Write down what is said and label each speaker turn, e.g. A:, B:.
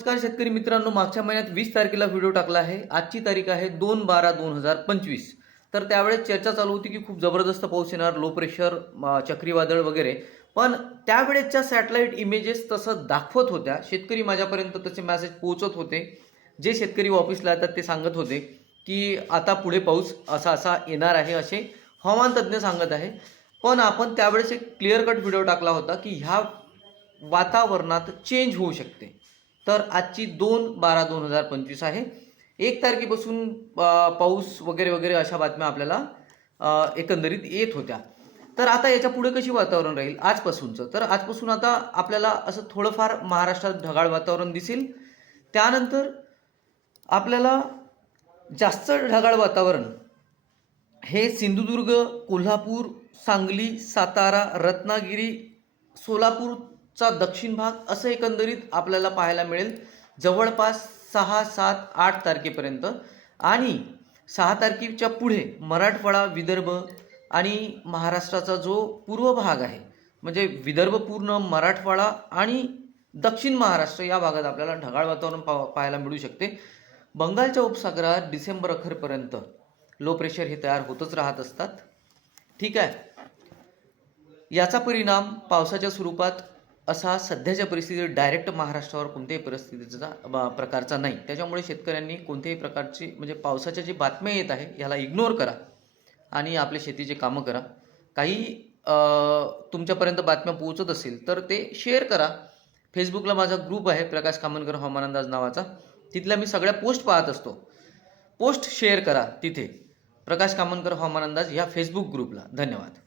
A: नमस्कार शेतकरी मित्रांनो मागच्या महिन्यात वीस तारखेला व्हिडिओ टाकला आहे. आजची तारीख आहे दोन बारा दोन हजार पंचवीस. तर त्यावेळेस चर्चा चालू होती की खूप जबरदस्त पाऊस येणार लो प्रेशर चक्रीवादळ वगैरे. पण त्यावेळेसच्या सॅटेलाईट इमेजेस तसं दाखवत होत्या. शेतकरी माझ्यापर्यंत तसे मॅसेज पोहोचत होते. जे शेतकरी ऑफिसला येतात ते सांगत होते की आता पुढे पाऊस असा असा येणार आहे असे हवामान तज्ज्ञ सांगत आहे. पण आपण त्यावेळेस एक क्लिअर कट व्हिडिओ टाकला होता की ह्या वातावरणात चेंज होऊ शकते. तर आजची दोन बारा दोन हजार पंचवीस आहे. एक तारखेपासून पाऊस वगैरे वगैरे अशा बातम्या आपल्याला एकंदरीत येत होत्या. तर आता याच्यापुढे कशी वातावरण राहील आजपासूनचं? तर आजपासून आता आपल्याला असं थोडंफार महाराष्ट्रात ढगाळ वातावरण दिसेल. त्यानंतर आपल्याला जास्त ढगाळ वातावरण हे सिंधुदुर्ग कोल्हापूर सांगली सातारा रत्नागिरी सोलापूर चा दक्षिण भाग असं एकंदरीत आपल्याला पाहायला मिळेल. जवळपास सहा सात आठ तारखेपर्यंत. आणि सहा तारखेच्या पुढे मराठवाडा विदर्भ आणि महाराष्ट्राचा जो पूर्व भाग आहे म्हणजे विदर्भ पूर्ण मराठवाडा आणि दक्षिण महाराष्ट्र या भागात आपल्याला ढगाळ वातावरण पा पाहायला मिळू शकते. बंगालच्या उपसागरात डिसेंबर अखेरपर्यंत लो प्रेशर हे तयार होतच राहत असतात. ठीक आहे. याचा परिणाम पावसाच्या स्वरूपात असा सध्याच्या परिस्थितीत डायरेक्ट महाराष्ट्रावर कोणत्याही परिस्थितीचा प्रकारचा नाही. त्याच्यामुळे शेतकऱ्यांनी कोणत्याही प्रकारची म्हणजे पावसाच्या जी बातम्या येत आहे ह्याला इग्नोर करा आणि आपले शेतीचे कामं करा. काही तुमच्यापर्यंत बातम्या पोहोचत असेल तर ते शेअर करा. फेसबुकला माझा ग्रुप आहे प्रकाश कामनकर हवामान अंदाज नावाचा. तिथल्या मी सगळ्या पोस्ट पाहत असतो. पोस्ट शेअर करा तिथे. प्रकाश कामनकर हवामान अंदाज ह्या फेसबुक ग्रुपला धन्यवाद.